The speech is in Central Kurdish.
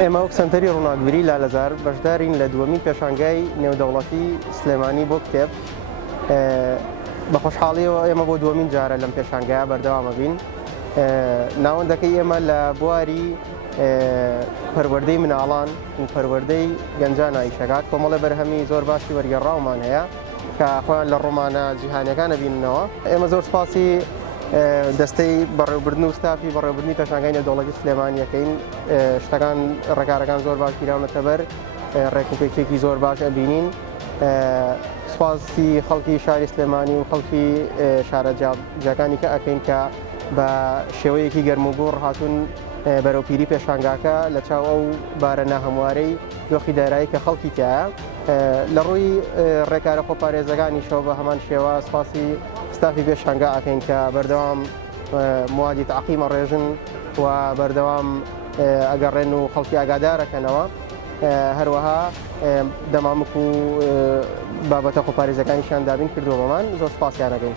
ئێمە وەک سنتەری ڕووناکبری لالەزار بەشدارین لە دووەمین پێشانگای نێودەوڵەتی سلێمانی بۆ کتێب. بە خۆشحاڵیەوە ئێمە بۆ دووەمین جارە لەم پێشانگایە بەردەوامە بین. ناوەندەکەی ئێمە لە بواری پەروەردەی مناڵان و پەروەردەی گەنجان ئایشەکات کۆمەڵە بەرهەمی زۆر باشی وەرگێڕاومان هەیە کە خۆیان لە ڕۆمانە جیهانیەکانە بیننەوە. ئێمە زۆر سپاسی دەستەی بەڕێوەبردن و ستافی بەڕێوەبردنی پێشانگای نێودەوڵەتی سلێمانیەکەین. شتەکان ڕێکارەکان زۆر باش پیرامەتە بەر، ڕێکوپێکێکی زۆر باش ئەبینین. سپاسی خەڵکی شاری سلێمانی و خەڵکی شارە جاکانی کە ئەکەین کە بە شێوەیەکی گەرموگوڕ هاتوون بەرەوپیری پێشانگاکە لە چاو ئەو بارە ناهەموارەی دۆخی دارایی کە خەڵکی تایە. لە ڕووی ڕێکارە خۆپارێزەکانیشەوە بە هەمان شێوە سپاسی ستافی پێشانگا ئەکەین کە بەردەوام موادی تعقیمە ڕێژن و بەردەوام ئەگەڕێن و خەڵکی ئاگادارەکەنەوە. هەروەها دەمامک و بابەتە خۆپارێزەکانیشیان دابین کردووەمان. زۆر سپاسیان ئەکەین.